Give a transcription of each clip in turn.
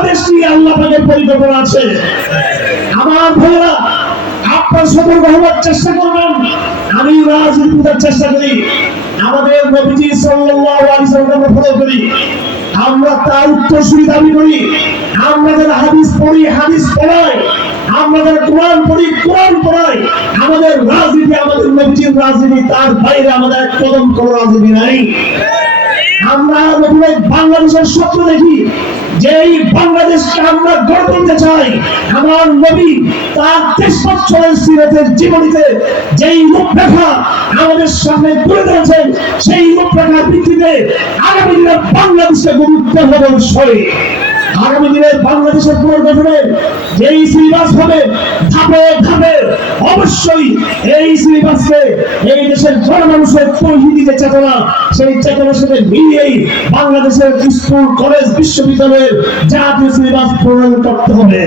বাংলাদেশ নিয়ে আল্লাহ পাকের পরিকল্পনা আছে। আমার ভাইরা আপনার সতর্ক হওয়ার চেষ্টা করবেন। আমি রাজনীতি করার চেষ্টা করি। আমাদের নবীজি সাল্লাল্লাহু আলাইহি সাল্লাম ফলো করি আমরা তার উত্তরসূরি দাবি করি। আমরা হাদিস পড়ি, হাদিস পড়াই আমরা কোরআন পড়ি, কোরআন পড়াই আমাদের রাজনীতি, আমাদের নবীজির রাজনীতি, তার বাইরে আমাদের এক কদম কোনো রাজনীতি নাই। আমরা বাংলাদেশের স্বপ্ন দেখি। যে এই বাংলাদেশকে আমরা গড়ে তুলতে চাই, আমার নবী তার তেইশ বছরের সিরতের জীবনীতে যেই রূপরেখা আমাদের সামনে তুলে ধরেছেন, সেই রূপরেখার ভিত্তিতে আগামী দিনে বাংলাদেশে গুরুত্ব হবে সরে আগামী দিনের বাংলাদেশের পুনর্গঠনের যেই সিলেবাস হবে, ধাপে ধাপে অবশ্যই এই সিলেবাসকে এই দেশের জনমানুষের তৈরি যে চেতনা, সেই চেতনার সাথে মিলিয়েই বাংলাদেশের স্কুল, কলেজ, বিশ্ববিদ্যালয়ের জাতীয় সিলেবাস প্রণয়ন করতে হবে।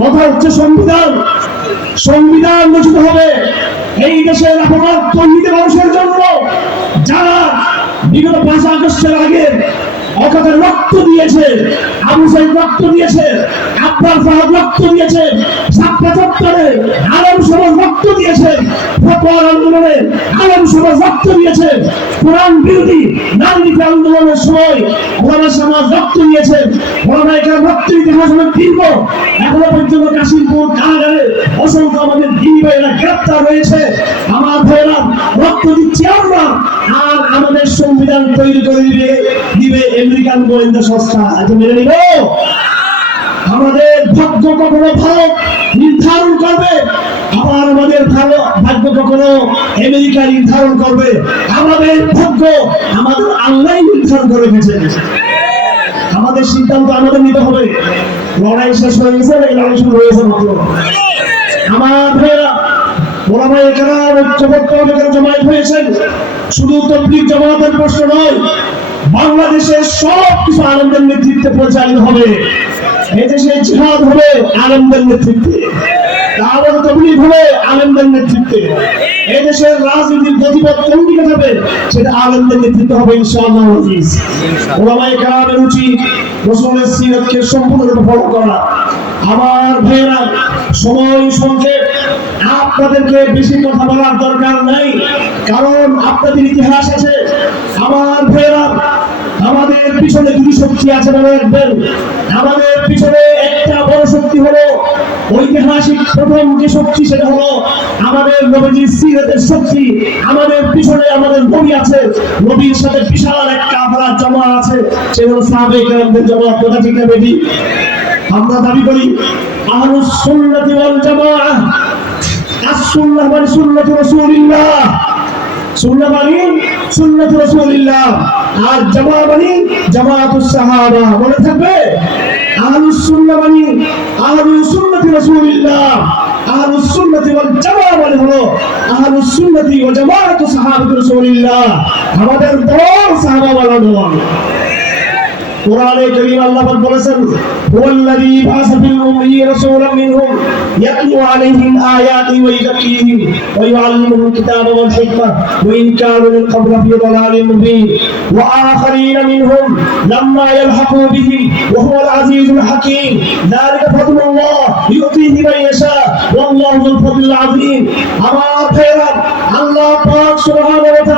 কথা হচ্ছে সংবিধান। সংবিধান রচিত হবে এই দেশের অপরাধ তৈরিতে মানুষের জন্য। যারা বিগত পাঁচ আগস্টের আগে অকাতের রক্ত দিয়েছে, আবু সাইদ রক্ত দিয়েছে আব্বাস ফাহাদ রক্ত দিয়েছে, সাতটা চত্বরে আলম সমাজ রক্ত দিয়েছে, ফতোয়ার আন্দোলনে আলম সমাজ রক্ত দিয়েছে, কোরআন বিরোধী রাজনীতি আন্দোলনের সময় ওলামা সমাজ রক্ত দিয়েছে ওলামা এখানে রক্ত ইতিহাস অনেক দীর্ঘ এখনও পর্যন্ত কাশিমপুর কারাগারে অসংখ্য আমাদের দিনী ভাইয়েরা গ্রেপ্তার হয়েছে। আমার ভাইয়েরা রক্ত দিচ্ছে আমরা, আর আমাদের সংবিধান তৈরি করে দিবে দিবে আমেরিকান গোয়েন্দা সংস্থা আজ মেনে নিব আমাদের ভাগ্য কখনো ভালো নির্ধারণ করবে? আবার আমাদের ভালো ভাগ্য কখনো আমেরিকা নির্ধারণ করবে? আমাদের ভাগ্য আমাদের আল্লাহ নির্ধারণ করে রেখেছেন আমাদের সিদ্ধান্ত আমাদের নিতে হবে। লড়াই শেষ হয়ে গেছে এই লড়াই শুরু হয়েছে মাত্র? আমার ভাইয়েরা ওলামাই এখানে ঐক্যবদ্ধ এখানে জমায়েত হয়েছেন। শুধু তবলিগ জামাতের প্রশ্ন নয় বাংলাদেশের সব কিছু আনন্দের নেতৃত্বে পরিচালিত হবে। এদেশে জিহাদ হবে আনন্দের নেতৃত্বে। হবে আনন্দের নেতৃত্বে। এদেশের রাজনীতির গতিপথ কোন দিকে যাবে সেটা আনন্দের নেতৃত্ব হবে ইনশাআল্লাহ আজিজ। ওলামাই কালামের উচিত রসুলের সিরতকে সম্পূর্ণরূপে ফলো করা। আমার ভাইয়েরা, সময় সংক্ষেপ। আপনাদেরকে বেশি কথা বলার দরকার নাই। কারণ আপনাদের ইতিহাস আছে, আমার ভাইয়েরা, আমাদের পিছনে দুটি শক্তি আছে মনে রাখবেন। আমাদের পিছনে একটা বড় শক্তি হলো, ঐতিহাসিক প্রথম যে শক্তি সেটা হলো আমাদের নবীজি সিরতের শক্তি। আমাদের পিছনে আমাদের নবী আছে, নবীর সাথে বিশাল এক কাফেলার জমা আছে, সে হলো কেরামদের জমা কথা ঠিক না বেটি আমরা দাবি করি, আহলুস সুন্নাতি জামাআহ আস-সুন্নাহ মানে সুন্নাত রাসূলিল্লাহ। সুন্নাহ মানে সুন্নাত রাসূলিল্লাহ। আর জামাআ মানে জামাআতুস সাহাবা। মনে থাকবে? আহলুস সুন্নাহ মানে আহলুস সুন্নাতি রাসূলিল্লাহ। আহলুস সুন্নাতি ওয়াল জামাআ মানে হলো আহলুস সুন্নাতি ওয়া জামাআতু সাহাবাতি রাসূলিল্লাহ। আমাদের দল সাহাবা ওয়ালা দল কোরআনে কারীম আল্লাহ পাক বলেছেন, হুয়াল্লাযী বাআসা ফিল উম্মিয়্যিন রাসূলাম মিনহুম ইয়াতলু আলাইহিম আয়াতি ওয়া ইযাক্কিহিম ওয়া ইউআল্লিমুহুম কিতাবা ওয়াল হিকমা ওয়া ইন কানু মিন ক্বাবল ফি দালালিন মুবিন ওয়া আখারিন মিনহুম লাম্মা ইয়ালহাকু বিহিম ওয়া হুয়াল আজিজুল হাকীম যালিকা ফাদলুল্লাহ ইউতিহি মান ইয়াশা ওয়াল্লাহু যুল ফাদলিল আযীম আমার ভাইরা আল্লাহ পাক সুবহানাহু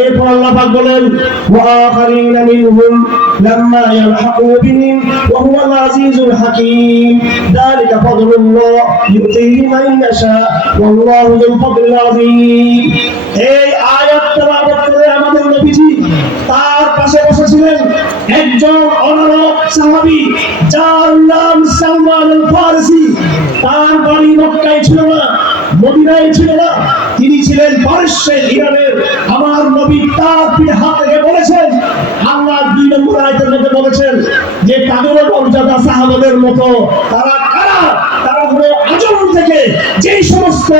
এরপর আল্লাহ পাক বলেন ওয়াখারিন মিনহুম লাম্মা ইয়ালহাকু বিহিম ওয়া হুয়াল আজিজুল হাকীম। যালিকা ফাদলুল্লাহ ইউতিহি মান ইয়াশা, ওয়াল্লাহু যুল ফাদলিল আযীম। এই আয়াত তেলাওয়াত করে আমাদের নবীজি তার পাশে বসেছিলেন একজন অনারব সাহাবী, যার নাম সালমান আল ফারসি তার বাড়ি মক্কায় ছিল না। মদিনায় ছিল না, তিনি ছিলেন পারস্যের ইরানের। আমার নবী তার হাত থেকে বলেছেন আল্লাহ দুই নম্বর আয়তের মধ্যে বলেছেন যে তাদেরও মর্যাদা সাহাবাদের মতো তারা কারা? তারা হলো আচরণ থেকে যে সমস্ত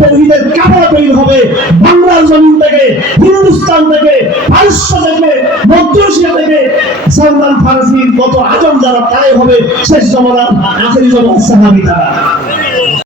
তৌহিদের কাপড় তৈরি হবে, বাংলার জমিন থেকে, হিন্দুস্তান থেকে, পারস্য থেকে, মধ্য এশিয়া থেকে, সালমান ফারসির মতো আজম যারা তারাই হবে, শেষ জমানার, আখেরি জমানার সাহাবি তারা।